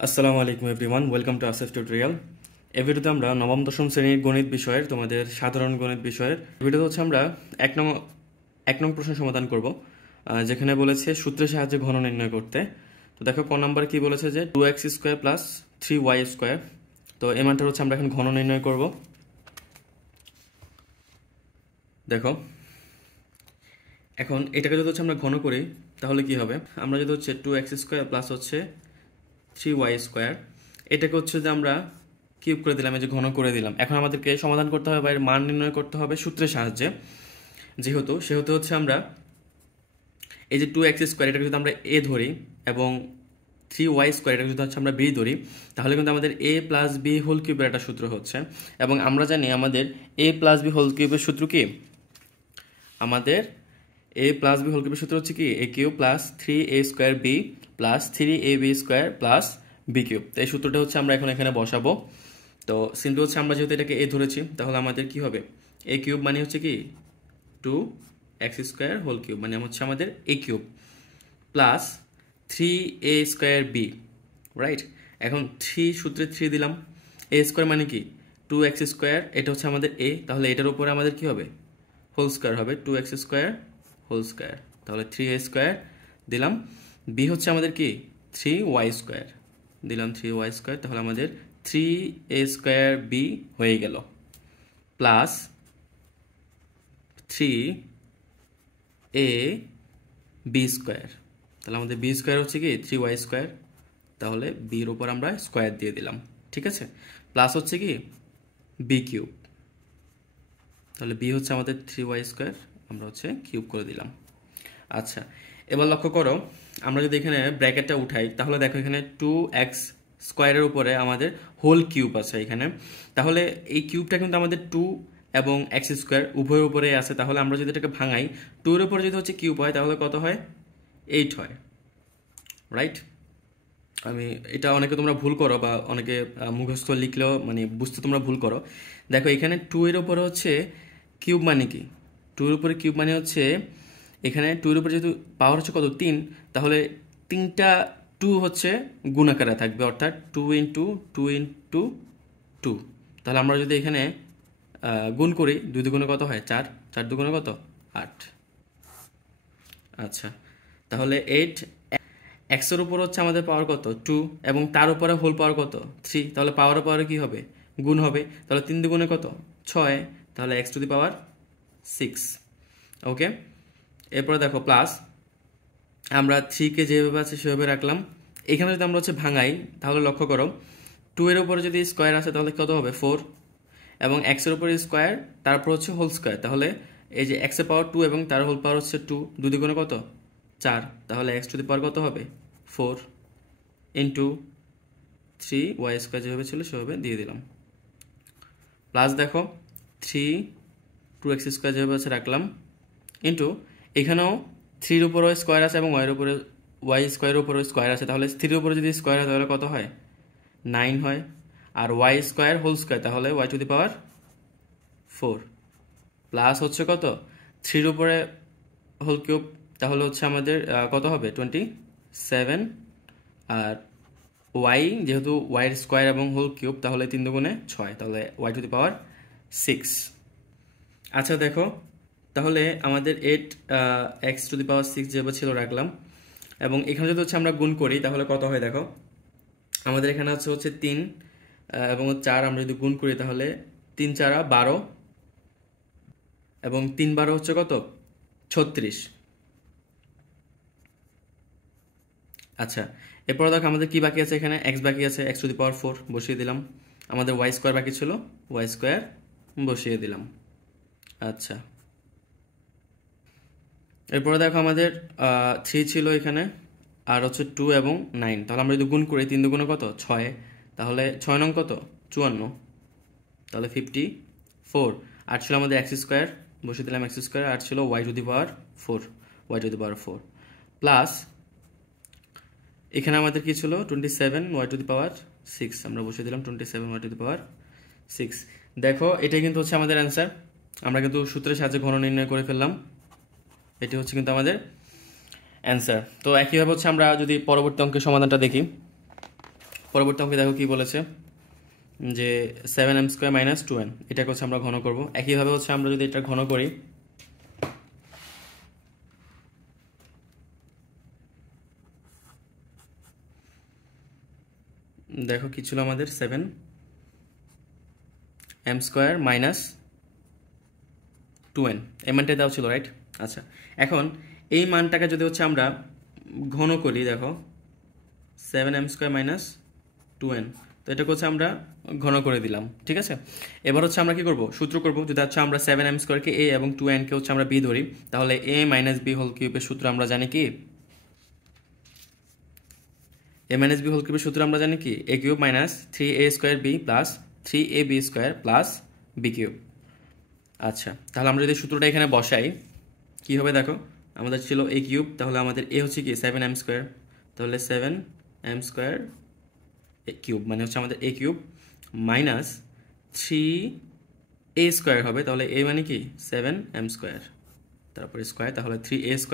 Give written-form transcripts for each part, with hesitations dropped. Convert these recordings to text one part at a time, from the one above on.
আসসালামু আলাইকুম everyone, welcome to Asef tutorial. এই ভিডিওতে আমরা নবম দশম শ্রেণীর গণিত বিষয়ের তোমাদের সাধারণ গণিত বিষয়ের ভিডিওতে হচ্ছে আমরা এক নং প্রশ্ন সমাধান করব, যেখানে বলেছে সূত্রের সাহায্যে ঘন নির্ণয় করতে। তো দেখো ক নাম্বার কি বলেছে যে 2x² প্লাস 3y²। তো এই মানটা হচ্ছে আমরা এখন ঘন নির্ণয় করব। দেখো এখন এটাকে যদি হচ্ছে আমরা ঘন করি তাহলে কি হবে, আমরা যদি হচ্ছে 2x² প্লাস হচ্ছে 3y², এটাকে হচ্ছে যে আমরা কিউব করে দিলাম, এই যে ঘন করে দিলাম। এখন আমাদেরকে সমাধান করতে হবে বা এর মান নির্ণয় করতে হবে সূত্রের সাহায্যে। সেহেতু হচ্ছে আমরা এই যে 2x² এটাকে যদি আমরা a ধরি এবং 3y² এটাকে যদি হচ্ছে আমরা b ধরি, তাহলে কিন্তু আমাদের a প্লাস b হোল কিউবের একটা সূত্র হচ্ছে। এবং আমরা জানি আমাদের a প্লাস b হোল কিউবের সূত্র কি, আমাদের a প্লাস b হোল কিউবের সূত্র হচ্ছে কি a cube plus 3a² b plus 3ab² plus b cube. তো এই সূত্রটা হচ্ছে আমরা এখন এখানে বসাবো। তো সিম্পল হচ্ছে আমরা যেহেতু এটাকে a ধরেছি, তাহলে আমাদের কি হবে, a কিউব মানে হচ্ছে কি 2x² হোল কিউব, মানে হচ্ছে আমাদের a cube plus 3a²b, right. এখন 3 সূত্রে 3 দিলাম, a² মানে কি 2x², এটা হচ্ছে আমাদের a, তাহলে এটার উপরে আমাদের কি হবে হোল স্কয়ার হবে 2x² হোল স্কয়ার, তাহলে 3a² দিলাম। b হচ্ছে আমাদের কি 3y² দিলাম, 3y², তাহলে আমাদের 3a²b হয়ে গেল প্লাস 3ab², তাহলে আমাদের b² হচ্ছে কি 3y², তাহলে b এর উপর আমরা স্কয়ার দিয়ে দিলাম, ঠিক আছে। প্লাস হচ্ছে কি b কিউব, তাহলে b হচ্ছে আমাদের 3y², আমরা হচ্ছে কিউব করে দিলাম। আচ্ছা, এবার লক্ষ্য করো, আমরা যদি এখানে ব্র্যাকেটটা উঠাই তাহলে দেখো এখানে 2x² উপরে আমাদের হোল কিউব আছে এখানে, তাহলে এই কিউবটা কিন্তু আমাদের 2 এবং x² উভয়ের উপরে আছে। তাহলে আমরা যদি এটাকে ভাঙাই, 2 এর উপরে যদি হচ্ছে কিউব হয় তাহলে কত হয়, 8 হয়, রাইট। আমি এটা অনেকে তোমরা ভুল করো বা অনেকে মুখস্থ লিখলেও মানে বুঝতে তোমরা ভুল করো। দেখো এখানে 2 এর উপরে হচ্ছে কিউব মানে কি, 2 এর উপরে কিউব মানে হচ্ছে এখানে 2 এর উপরে যেহেতু পাওয়ার হচ্ছে কত 3, তাহলে 3টা 2 হচ্ছে গুণাকারে থাকবে, অর্থাৎ 2 ইন্টু 2 ইন্টু 2। তাহলে আমরা যদি এখানে গুণ করি, 2 দুগুণে কত হয় 4, 4 দুগুণে কত 8। আচ্ছা, তাহলে 8 এক্স এর উপর হচ্ছে আমাদের পাওয়ার কত 2, এবং তার উপরে হোল পাওয়ার কত 3, তাহলে পাওয়ার পাওয়ারে কি হবে গুণ হবে, তাহলে 3 দুগুণে কত 6, তাহলে x টু দি পাওয়ার 6। ওকে, এরপরে দেখো প্লাস আমরা 3 কে যেভাবে আছে সেভাবে রাখলাম। এখানে যদি আমরা হচ্ছে ভাঙাই তাহলে লক্ষ্য করো 2 এর উপরে যদি স্কয়ার আছে তাহলে কত হবে 4, এবং x এর উপরে স্কয়ার তারপর হচ্ছে হোল স্কয়ার, তাহলে এই যে x এর পাওয়ার 2 এবং তার হোল পাওয়ার হচ্ছে 2, 2 দ্বিগুণে কত 4, তাহলে x টু দি পাওয়ার কত হবে 4 ইন্টু 3y² যেভাবে ছিল সেভাবে দিয়ে দিলাম। প্লাস দেখো 3 2x² যেভাবে আছে রাখলাম, ইন্টু এখানেও 3 এর উপরে স্কয়ার আছে এবং y² এর উপরে স্কয়ার আছে, তাহলে 3 এর উপরে যদি স্কয়ার হয় তাহলে কত হয় 9 হয়, আর y² হোল স্কয়ার, তাহলে y to the power 4 plus হচ্ছে কত 3 এর উপরে হোল কিউব, তাহলে হচ্ছে আমাদের কত হবে 27, আর y যেহেতু y এর স্কয়ার এবং হোল কিউব, তাহলে 3 দুগুণে 6, তাহলে y টু দি পাওয়ার 6। আচ্ছা দেখো, তাহলে আমাদের 8 x টু দি পাওয়ার 6 যেভাবে ছিল রাখলাম, এবং এখানে যদি হচ্ছে আমরা গুণ করি তাহলে কত হয় দেখো, আমাদের এখানে হচ্ছে 3 এবং 4, আমরা যদি গুণ করি তাহলে 3 4 12, এবং 3 12 হচ্ছে কত 36। আচ্ছা, এরপর দেখো আমাদের কি বাকি আছে, এখানে x বাকি আছে, x টু দি পাওয়ার 4 বসিয়ে দিলাম, আমাদের y² বাকি ছিল, y² বসিয়ে দিলাম। আচ্ছা, এরপরে দেখো আমাদের 3 ছিল এখানে, আর হচ্ছে 2 এবং 9, তাহলে আমরা যদি গুণ করি 3 দুগুণে কত 6, তাহলে 6 নং কত 54, তাহলে 54। আর ছিল আমাদের x² বসিয়ে দিলাম, x², আর ছিল y to the power 4, y to the power 4 plus এখানে আমাদের কি ছিল 27 y টু দি পাওয়ার 6, আমরা বসিয়ে দিলাম 27 y টু দি পাওয়ার 6। দেখো এটাই কিন্তু হচ্ছে আমাদের অ্যান্সার, আমরা কিন্তু সূত্রের সাহায্যে ঘন নির্ণয় করে ফেললাম, এটি হচ্ছে কিন্তু আমাদের অ্যান্সার। তো একইভাবে হচ্ছে আমরা যদি পরবর্তী অঙ্কের সমাধানটা দেখি, পরবর্তী অঙ্কে দেখো কি বলেছে যে 7m² মাইনাস 2n, এটাকে হচ্ছে আমরা ঘন করব। একইভাবে হচ্ছে আমরা যদি এটা ঘন করি, দেখো কি ছিল আমাদের 7m² মাইনাস 2n, এই মানটাই দেওয়া ছিল, রাইট? আচ্ছা, এখন এই মানটাকে যদি হচ্ছে আমরা ঘন করি, দেখো 7m² মাইনাস 2n, তো এটাকে হচ্ছে আমরা ঘন করে দিলাম, ঠিক আছে? এবার হচ্ছে আমরা কি করব, সূত্র করব। যদি হচ্ছে আমরা 7m² a এবং 2n কে হচ্ছে আমরা b ধরি, তাহলে a মাইনাস b হোল কিউবের সূত্র আমরা জানি কি? a মাইনাস b হোল কিউবের সূত্র আমরা জানি কি? a cube minus 3a² b plus 3ab² plus b cube. আচ্ছা, তাহলে আমরা যদি সূত্রটা এখানে বসাই কি হবে, দেখো আমাদের ছিল a কিউব, তাহলে আমাদের a হচ্ছে কি 7m², তাহলে 7m² কিউব মানে হচ্ছে আমাদের a কিউব মাইনাস 3a² হবে, তাহলে a মানে কি 7m², তারপরে স্কোয়ার, তাহলে 3a²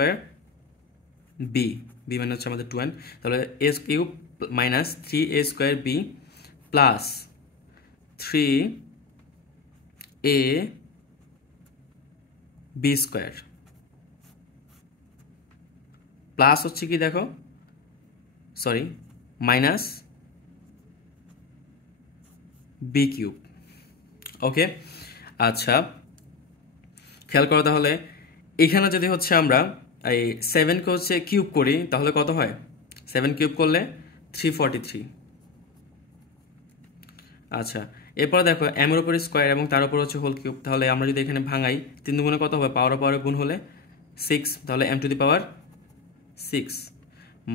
b, b মানে হচ্ছে আমাদের 2n, তাহলে a cube minus 3a² b plus 3ab² plus হচ্ছে কি, দেখো সরি মাইনাস b কিউব। ওকে, আচ্ছা খেয়াল করো, তাহলে এখানে যদি হচ্ছে আমরা এই 7কে হচ্ছে কিউব করি তাহলে কত হয়? 7 কিউব করলে 343। আচ্ছা, এরপর দেখো m এর উপরে স্কোয়ার এবং তার উপর হচ্ছে হোল কিউব, তাহলে আমরা যদি এখানে ভাঙাই 3 দুগুণে কত হবে? পাওয়ারে গুণ হলে 6, তাহলে m to the power 6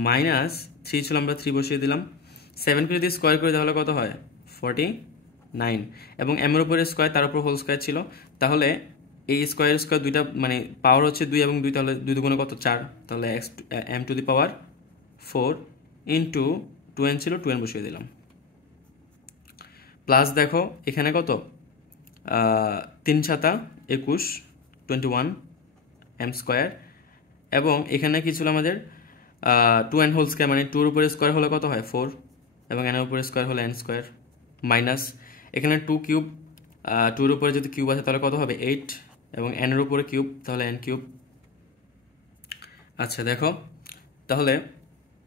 minus 3 ছিল, আমরা 3 বসিয়ে দিলাম। 7কে যদি স্কোয়ার করি তাহলে কত হয়? 49, এবং m এর উপরে স্কোয়ার তার উপর হোল স্কোয়ার ছিল, তাহলে এই স্কোয়ার দুইটা মানে পাওয়ার হচ্ছে 2 এবং 2, তাহলে 2 দুগুণে কত? 4, তাহলে m to the power 4 into 2n ছিল, 2n বসিয়ে দিলাম। প্লাস দেখো এখানে কত? 3 ছাতা 21, 21m², এবং এখানে কি ছিল আমাদের 2n হোল স্কোয়ার, মানে 2 এর উপরে স্কোয়ার হলে কত হয়? 4, এবং n এর উপরে স্কোয়ার হলে n², মাইনাস এখানে 2 কিউব, 2 এর উপরে যদি কিউব আছে তাহলে কত হবে? 8, এবং n এর উপরে কিউব, তাহলে n কিউব। আচ্ছা দেখো, তাহলে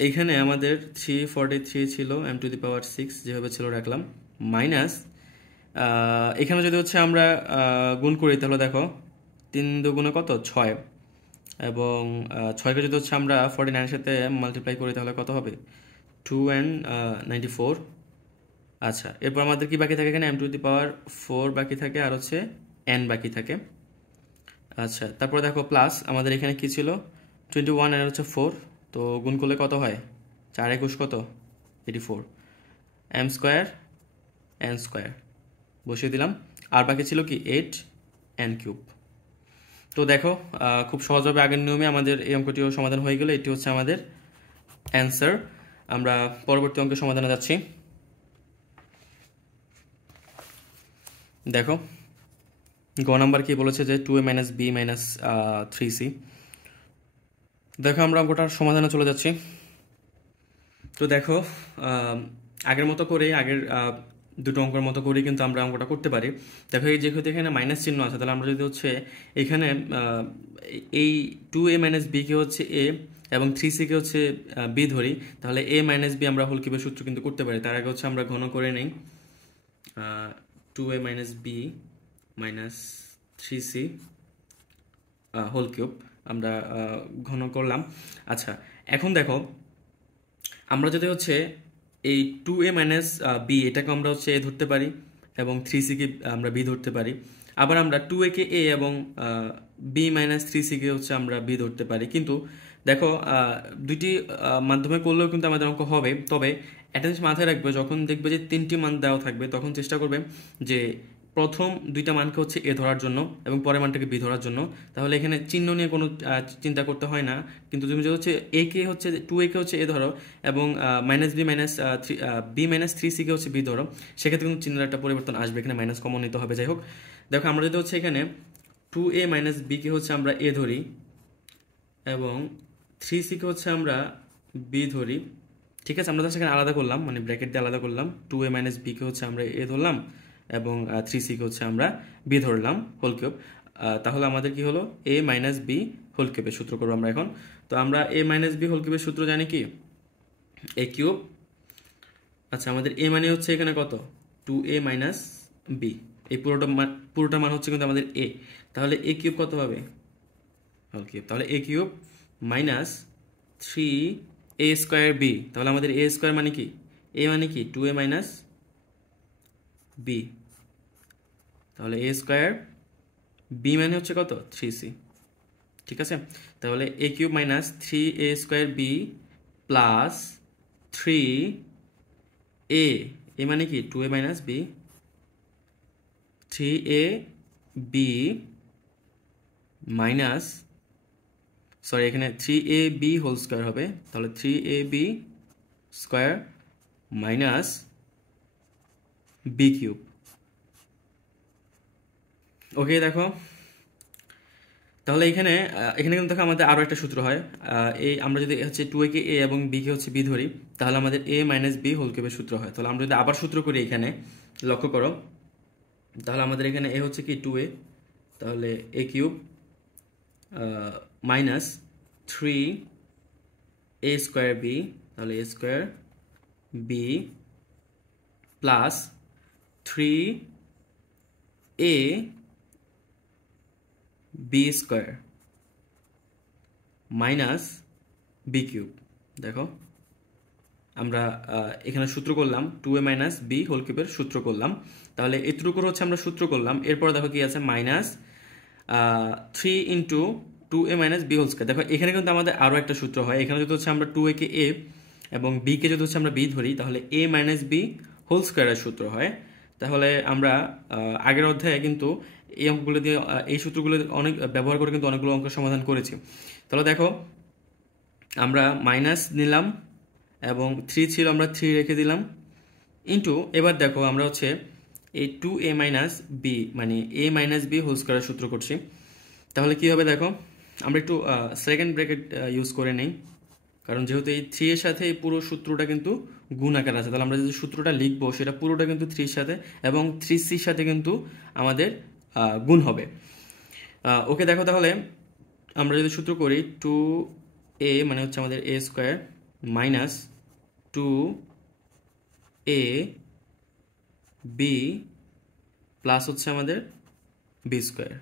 এইখানে আমাদের 343 ছিল, m টু দি পাওয়ার 6 যেভাবে ছিল রাখলাম, মাইনাস এখানে যদি হচ্ছে আমরা গুণ করি তাহলে দেখো 3 দুগুণে কত? 6, এবং 6কে যদি হচ্ছে আমরা 49 এর সাথে মাল্টিপ্লাই করি তাহলে কত হবে? 2n94। আচ্ছা, এরপর আমাদের কি বাকি থাকে? এখানে m টু দি পাওয়ার 4 বাকি থাকে, আর হচ্ছে n বাকি থাকে। আচ্ছা, তারপর দেখো প্লাস আমাদের এখানে কি ছিল? 21 আর হচ্ছে 4, তো গুণ করলে কত হয়? 4 21 কত? 84, m² n² বসিয়ে দিলাম, আর বাকি ছিল কি 8n³। তো দেখো খুব সহজভাবে আগের নিয়মে আমাদের এই অঙ্কটিও সমাধান হয়ে গেল। এটি হচ্ছে আমাদের অ্যান্সার। আমরা পরবর্তী অঙ্কের সমাধানে যাচ্ছি। দেখো গ নাম্বার কি বলেছে যে 2a minus b minus 3c। দেখো আমরা অঙ্কটার সমাধানে চলে যাচ্ছি। তো দেখো আগের মতো করে আগের দুটো অঙ্কের মতো করেই কিন্তু আমরা অঙ্কটা করতে পারি। দেখো এই যেহেতু এখানে মাইনাস চিহ্ন আছে, তাহলে আমরা যদি হচ্ছে এখানে এই 2a মাইনাস b কে হচ্ছে a এবং 3c কে হচ্ছে b ধরি, তাহলে a মাইনাস b আমরা হোল কিউবের সূত্র কিন্তু করতে পারি। তার আগে হচ্ছে আমরা ঘন করে নেই 2a minus b minus 3c whole cube আমরা ঘন করলাম। আচ্ছা, এখন দেখো আমরা যদি হচ্ছে এই 2a মাইনাস b এটাকে আমরা হচ্ছে a ধরতে পারি এবং 3c কে আমরা b ধরতে পারি। আবার আমরা 2a কে a এবং b মাইনাস 3c কে হচ্ছে আমরা b ধরতে পারি। কিন্তু দেখো দুইটি মাধ্যমে করলেও কিন্তু আমাদের অঙ্ক হবে, তবে একটা জিনিস মাথায় রাখবে, যখন দেখবে যে 3টি মান দেওয়া থাকবে তখন চেষ্টা করবে যে প্রথম দুইটা মানকে হচ্ছে এ ধরার জন্য এবং পরের মানটাকে বি ধরার জন্য। তাহলে এখানে চিহ্ন নিয়ে কোনো চিন্তা করতে হয় না। কিন্তু তুমি যদি হচ্ছে এ কে হচ্ছে 2a কে হচ্ছে এ ধরো এবং minus b minus b minus 3c কে হচ্ছে বি ধরো, সেক্ষেত্রে কিন্তু চিহ্নের একটা পরিবর্তন আসবে, এখানে মাইনাস কমন নিতে হবে। যাই হোক, দেখো আমরা যদি হচ্ছে এখানে 2a মাইনাস বি কে হচ্ছে আমরা এ ধরি এবং 3c কে হচ্ছে আমরা বি ধরি, ঠিক আছে, আমরা তো সেখানে আলাদা করলাম, মানে ব্র্যাকেট দিয়ে আলাদা করলাম। 2a মাইনাস বিকে হচ্ছে আমরা এ ধরলাম এবং 3c-কে হচ্ছে আমরা বি ধরলাম হোল কিউব। তাহলে আমাদের কি হলো, এ মাইনাস বি হোল কিউবের সূত্র করবো আমরা এখন। তো আমরা এ মাইনাস বি হোল কিউবের সূত্র জানি কি, এ কিউব। আচ্ছা, আমাদের এ মানে হচ্ছে এখানে কত, 2a মাইনাস বি, এই পুরোটা মান হচ্ছে কিন্তু আমাদের এ। তাহলে এ কিউব কত হবে, হোল কিউব, তাহলে a cube minus 3a square b. তাহলে আমাদের এ স্কোয়ার মানে কি, এ মানে কি 2a মাইনাস বি, তাহলে এ স্কোয়ার, বি মানে হচ্ছে কত 3c। ঠিক আছে, তাহলে a cube minus 3a square b plus 3a, এ মানে কি 2a minus b, 3a b minus, sorry এখানে 3ab হোল স্কোয়ার হবে, তাহলে 3ab square minus b cube. Okay, দেখো তাহলে এখানে কিন্তু দেখো আমাদের আরও একটা সূত্র হয়। এই আমরা যদি হচ্ছে 2a কে এ এবং বি কে হচ্ছে বি ধরি, তাহলে আমাদের এ মাইনাস বি হোল কিউবের সূত্র হয়। তাহলে আমরা যদি আবার সূত্র করি এখানে, লক্ষ্য করো, তাহলে আমাদের এখানে এ হচ্ছে কি 2a, তাহলে a cube minus 3a square b, তাহলে a square b plus 3a b square minus b cube. দেখো আমরা এখানে সূত্র করলাম 2a মাইনাস বি হোল কিউবের সূত্র করলাম। তাহলে এটুকু হচ্ছে আমরা সূত্র করলাম, এরপর দেখো কি আছে, minus 3 into 2a minus b whole square. দেখো এখানে কিন্তু আমাদের আরও একটা সূত্র হয়, এখানে যদি হচ্ছে আমরা 2a কে এ এবং বি কে যদি হচ্ছে আমরা বি ধরি, তাহলে এ মাইনাস বি হোল স্কোয়ারের সূত্র হয়। তাহলে আমরা আগের অধ্যায়ে কিন্তু এই অঙ্কগুলো দিয়ে, এই সূত্রগুলো অনেক ব্যবহার করে কিন্তু অনেকগুলো অঙ্ক সমাধান করেছি। তাহলে দেখো আমরা মাইনাস নিলাম এবং 3 ছিল, আমরা 3 রেখে দিলাম, ইন্টু এবার দেখো আমরা হচ্ছে এই 2a মাইনাস বি মানে এ মাইনাস বি হোল স্কোয়ারের সূত্র করছি। তাহলে কি হবে দেখো, আমরা একটু সেকেন্ড ব্র্যাকেট ইউজ করে নেই, কারণ যেহেতু এই 3 এর সাথে এই পুরো সূত্রটা কিন্তু গুণ আকার আছে, তাহলে আমরা যে সূত্রটা লিখবো সেটা পুরোটা কিন্তু 3 এর সাথে এবং 3c-র সাথে কিন্তু আমাদের গুণ হবে। ওকে, দেখো তাহলে আমরা যদি সূত্র করি 2a মানে হচ্ছে আমাদের a square minus 2a b plus হচ্ছে আমাদের বি স্কোয়ার।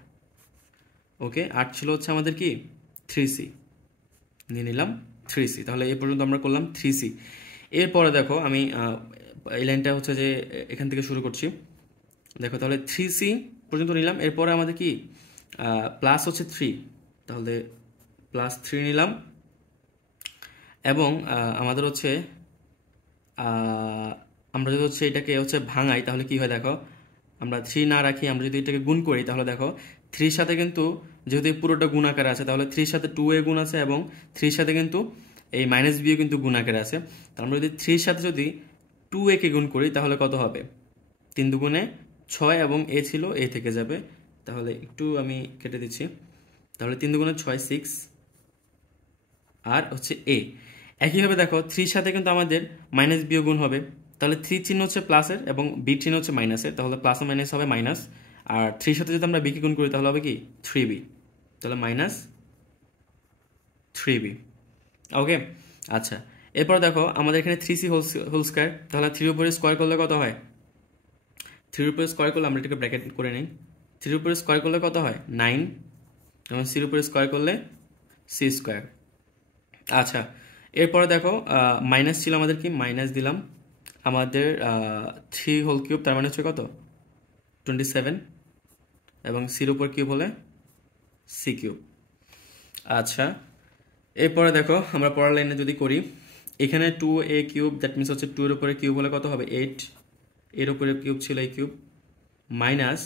ওকে, আর ছিল হচ্ছে আমাদের কি 3c, নিয়ে নিলাম 3c। তাহলে এই পর্যন্ত আমরা করলাম 3c। এরপরে দেখো আমি এই লাইনটা হচ্ছে যে এখান থেকে শুরু করছি। দেখো তাহলে 3c পর্যন্ত নিলাম, এরপরে আমাদের কি প্লাস হচ্ছে 3, তাহলে প্লাস 3 নিলাম এবং আমাদের হচ্ছে আমরা যদি হচ্ছে এটাকে হচ্ছে ভাঙাই, তাহলে কি হয় দেখো, আমরা 3 না রাখি, আমরা যদি এটাকে গুণ করি, তাহলে দেখো 3-র সাথে কিন্তু যেহেতু পুরোটা গুণ আকারে আছে, তাহলে 3-র সাথে 2a গুণ আছে এবং 3-র সাথে কিন্তু এই মাইনাস বিও কিন্তু গুণ আকারে আছে। তাহলে আমরা যদি 3-র সাথে যদি 2a কে গুণ করি, তাহলে কত হবে, 3 দুগুণে 6 এবং এ ছিল, এ থেকে যাবে, তাহলে একটু আমি কেটে দিচ্ছি, তাহলে 3 দুগুণে 6, 6 আর হচ্ছে এ। একইভাবে দেখো 3-র সাথে কিন্তু আমাদের মাইনাস বিও গুণ হবে, তাহলে 3 চিহ্ন হচ্ছে প্লাসের এবং বি চিহ্ন হচ্ছে মাইনাসের, তাহলে প্লাস ও মাইনাস হবে মাইনাস, আর 3-র সাথে যদি আমরা বিকে গুণ করি তাহলে হবে কি 3b, তাহলে মাইনাস 3b। ওকে, আচ্ছা এরপর দেখো আমাদের এখানে 3c হোল স্কোয়ার, তাহলে 3-র উপরে স্কোয়ার করলে কত হয়, 3-র উপরে স্কোয়ার করলে আমরা এটাকে ব্র্যাকেট করে নিই, 3-র উপরে স্কোয়ার করলে কত হয় 9 এবং c-র উপরে স্কোয়ার করলে c স্কোয়ার। আচ্ছা এরপরে দেখো মাইনাস ছিল আমাদের, কি মাইনাস দিলাম, আমাদের 3 হোল কিউব তার মানে হচ্ছে কত 27 এবং c-র উপর কিউব হলে c কিউব। আচ্ছা এরপরে দেখো আমরা পরের লাইনে যদি করি, এখানে 2a কিউব, দ্যাট মিনস হচ্ছে 2 এর উপরে কিউব হলে কত হবে 8, এর উপরে কিউব ছিল এই কিউব মাইনাস,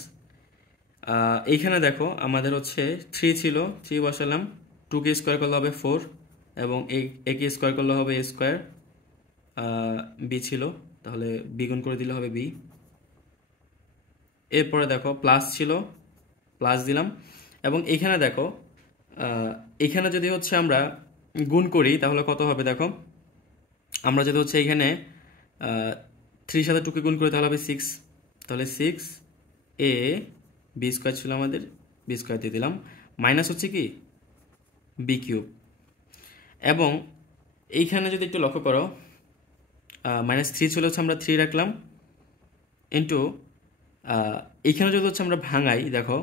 এইখানে দেখো আমাদের হচ্ছে 3 ছিল, 3 বসালাম, 2কে স্কোয়ার করলে হবে 4 এবং একে স্কোয়ার করলে হবে এ স্কোয়ার, বি ছিল, তাহলে বি গুণ করে দিলে হবে বি। এরপরে দেখো প্লাস ছিল, প্লাস দিলাম এবং এখানে দেখো এখানে যদি হচ্ছে আমরা গুণ করি তাহলে কত হবে দেখো, আমরা যদি হচ্ছে এখানে 3 সাথে 2 কে গুণ করি তাহলে হবে 6, তাহলে 6 a বি স্কোয়ার ছিল আমাদের, বি স্কোয়ার দিয়ে দিলাম, মাইনাস হচ্ছে কি বি কিউব। এবং এইখানে যদি একটু লক্ষ্য করো, -3 ছিল হচ্ছে আমরা 3 রাখলাম, ইন্টু এইখানে যদি হচ্ছে আমরা ভাঙাই, দেখো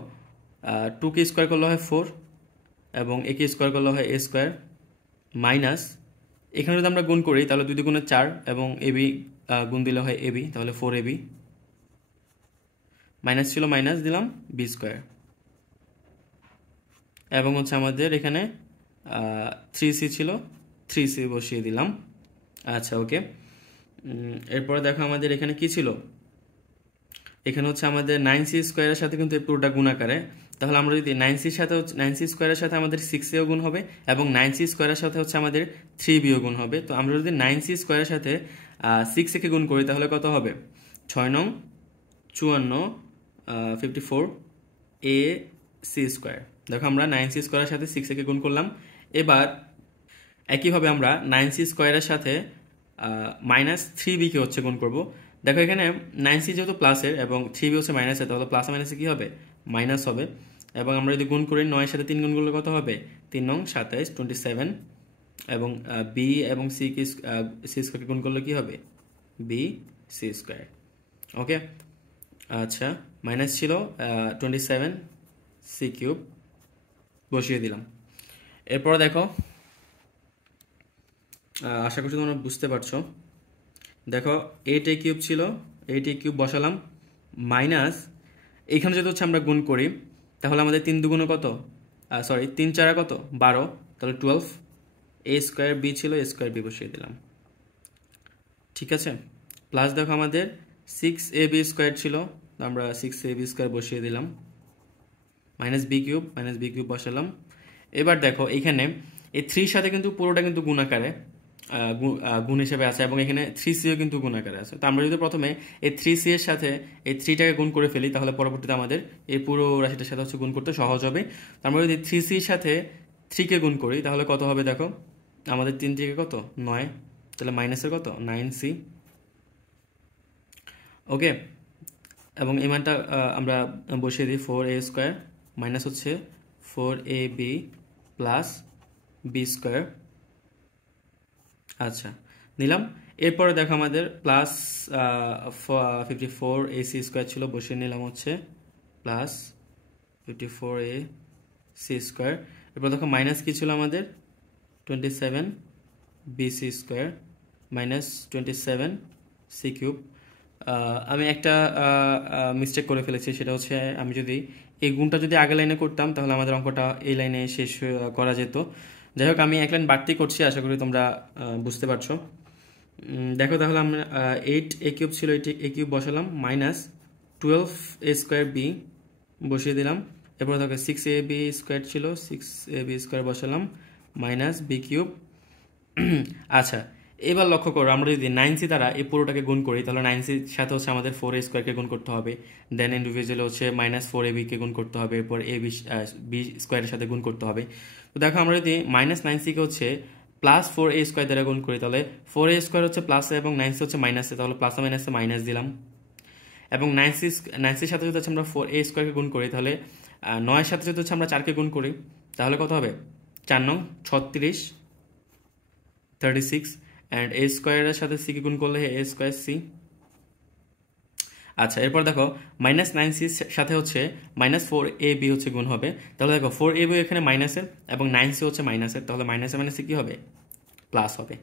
2 কে স্কোয়ার করলে হয় 4 এবং a কে স্কোয়ার করলে হয় a স্কোয়ার, মাইনাস এখানে যদি আমরা গুণ করি তাহলে 2 গুণে 4 এবং ab গুণ দিলে হয় ab, তাহলে 4ab, মাইনাস ছিল মাইনাস দিলাম বি স্কোয়ার, এবং হচ্ছে আমাদের এখানে 3c ছিল, 3c বসিয়ে দিলাম। আচ্ছা ওকে, এরপরে দেখো আমাদের এখানে কি ছিল, এখানে হচ্ছে আমাদের 9c স্কোয়ারের সাথে কিন্তু এই পুরোটা গুণ আকারে, তাহলে আমরা যদি 9c সাথে 9c স্কোয়ারের সাথে আমাদের 6a গুণ হবে এবং 9c স্কোয়ারের সাথে হচ্ছে আমাদের 3b গুণ হবে। তো আমরা যদি 9c স্কোয়ারের সাথে 6a কে গুণ করি তাহলে কত হবে, 6 নং 54 54 a c স্কোয়ার। দেখো আমরা 9c স্কোয়ারের সাথে 6a কে গুণ করলাম। এবার একইভাবে আমরা 9c স্কোয়ারের সাথে -3b কে হচ্ছে গুণ করব। দেখো এখানে 9c যেহেতু প্লাসের এবং 3b হচ্ছে মাইনাসের, তাহলে প্লাস মাইনাসে কি হবে, মাইনাস হবে। এবং আমরা যদি গুণ করি 9 এর সাথে 3 গুণ করলে কত হবে, 3 নং 27 27, এবং বি এবং সি কে সি স্কোয়ারকে গুণ করলে কি হবে, বি সি স্কোয়ার। ওকে, আচ্ছা মাইনাস ছিল 27 সি কিউব বসিয়ে দিলাম। এরপর দেখো, আশা করছি তোমরা বুঝতে পারছো। দেখো 8a কিউব ছিল, 8a কিউব বসালাম, মাইনাস এইখানে যদি হচ্ছে আমরা গুণ করি তাহলে আমাদের 3 দুগুণে কত, সরি 3 চারা কত 12, তাহলে 12, a স্কোয়ার বি ছিল, a স্কোয়ার বি বসিয়ে দিলাম। ঠিক আছে, প্লাস দেখো আমাদের 6ab স্কোয়ার ছিল, আমরা 6ab স্কোয়ার বসিয়ে দিলাম, মাইনাস বি কিউব বসালাম। এবার দেখো এইখানে এই 3 সাথে কিন্তু পুরোটা কিন্তু গুণ আকারে গুণ হিসেবে আছে এবং এখানে 3cও কিন্তু গুণ আকারে আছে। তো আমরা যদি প্রথমে এই 3c এর সাথে এই 3টাকে গুণ করে ফেলি তাহলে পরবর্তীতে আমাদের এই পুরো রাশিটার সাথে হচ্ছে গুণ করতে সহজ হবে। তো আমরা যদি 3c এর সাথে 3 কে গুণ করি তাহলে কত হবে, দেখো আমাদের 3 থেকে কত 9, তাহলে মাইনাসের কত 9c। ওকে, এবং এই মানটা আমরা বসিয়ে দিই 4a স্কোয়ার মাইনাস হচ্ছে 4ab প্লাস বি স্কোয়ার। আচ্ছা নিলাম। এরপরে দেখো আমাদের প্লাস 54 ac স্কোয়ার ছিল, বসিয়ে নিলাম হচ্ছে প্লাস 54a c স্কোয়ার। এরপর দেখো মাইনাস কি ছিল আমাদের 27 bc square minus 27 c cube. আমি একটা মিস্টেক করে ফেলেছি, সেটা হচ্ছে আমি যদি এই গুণটা যদি আগের লাইনে করতাম তাহলে আমাদের অঙ্কটা এই লাইনে শেষ করা যেত। যাই হোক আমি এক লাইন বাড়তি করছি, আশা করি তোমরা বুঝতে পারছো। দেখো তাহলে আমরা 8a কিউব ছিল, 8a কিউব বসালাম, মাইনাস 12a স্কোয়ার বি বসিয়ে দিলাম। এরপর দেখো 6ab স্কোয়ার ছিল, 6ab স্কোয়ার বসালাম, মাইনাস বি কিউব। আচ্ছা এবার লক্ষ্য করো, আমরা যদি 9c দ্বারা এই পুরোটাকে গুণ করি তাহলে 9c সাথে হচ্ছে আমাদের 4a স্কোয়ারকে গুণ করতে হবে, দেন ইন্ডিভিজুয়ালি হচ্ছে -4ab কে গুণ করতে হবে, এরপর বি স্কোয়ারের সাথে গুণ করতে হবে। তো দেখো আমরা যদি -9c কে হচ্ছে +4a স্কোয়ার দ্বারা গুণ করি তাহলে 4a স্কোয়ার হচ্ছে প্লাসে এবং 9c হচ্ছে মাইনাসে, তাহলে প্লাসে মাইনাসে মাইনাস দিলাম। এবং 9cর সাথে যদি হচ্ছে আমরা 4a স্কোয়ারকে গুণ করি তাহলে 9 এর সাথে যদি হচ্ছে আমরা 4কে গুণ করি তাহলে কত হবে, 4 নং 36 36, অ্যান্ড a স্কোয়ারের সাথে c কে গুণ করলে a স্কোয়ার c। আচ্ছা এরপর দেখো -9c সাথে হচ্ছে -4ab হচ্ছে গুণ হবে, তাহলে দেখো 4ab এখানে মাইনাসের এবং 9c হচ্ছে মাইনাসের, তাহলে মাইনাসে মাইনাসে কি হবে, প্লাস হবে।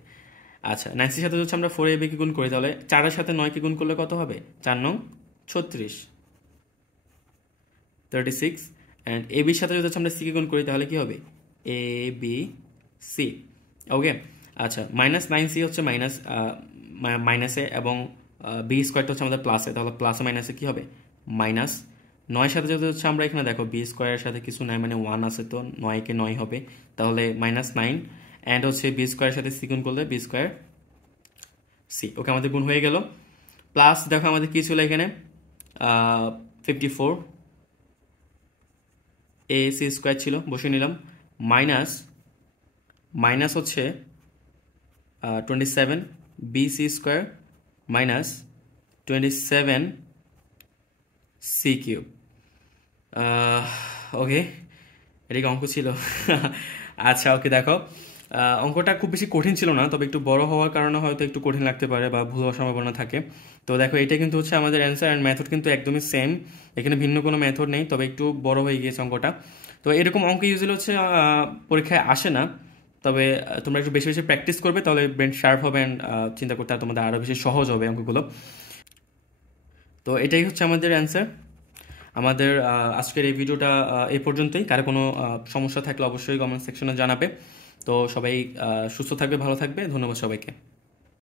আচ্ছা 9cর সাথে হচ্ছে আমরা 4ab কে গুণ করি তাহলে 4 এর সাথে 9 কে গুণ করলে কত হবে, 4 নং 36 36, অ্যান্ড ab এর সাথে যদি হচ্ছে আমরা c কে গুণ করি তাহলে কি হবে, ab c। ওকে, আচ্ছা -9c হচ্ছে মাইনাসে এবং বি স্কোয়ারটা হচ্ছে আমাদের প্লাসে, তাহলে প্লাসে মাইনাসে কি হবে, মাইনাস। 9 সাথে যদি হচ্ছে আমরা এখানে দেখো বি স্কোয়ারের সাথে কিছু নাই মানে 1 আছে, তো 9 কে 9 হবে, তাহলে -9, অ্যান্ড হচ্ছে বি স্কোয়ারের সাথে সি গুণ করলে বি স্কোয়ার সি। ওকে আমাদের গুণ হয়ে গেল। প্লাস দেখো আমাদের কি ছিল এখানে 54 এ সি স্কোয়ার ছিল, বসিয়ে নিলাম, মাইনাস হচ্ছে 27 BC square minus 27C cube. Okay, এটা কি অঙ্ক ছিল? আচ্ছা ওকে, দেখো অঙ্কটা খুব বেশি কঠিন ছিল না, তবে একটু বড় হওয়ার কারণে হয়তো একটু কঠিন লাগতে পারে বা ভুল হওয়ার সম্ভাবনা থাকে। তো দেখো এটা কিন্তু হচ্ছে আমাদের অ্যান্সার, অ্যান্ড মেথড কিন্তু একদমই সেম, এখানে ভিন্ন কোনো মেথড নেই, তবে একটু বড় হয়ে গিয়েছে অঙ্কটা। তো এরকম অঙ্ক ইউজুয়ালি হচ্ছে পরীক্ষায় আসে না, তবে তোমরা একটু বেশি বেশি প্র্যাকটিস করবে, তাহলে ব্রেন শার্প হবে, অ্যান্ড চিন্তা করতে আর তোমাদের আরও বেশি সহজ হবে অঙ্কগুলো। তো এটাই হচ্ছে আমাদের অ্যান্সার। আমাদের আজকের এই ভিডিওটা এই পর্যন্তই। কারো কোনো সমস্যা থাকলে অবশ্যই কমেন্ট সেকশনে জানাবে। তো সবাই সুস্থ থাকবে, ভালো থাকবে, ধন্যবাদ সবাইকে।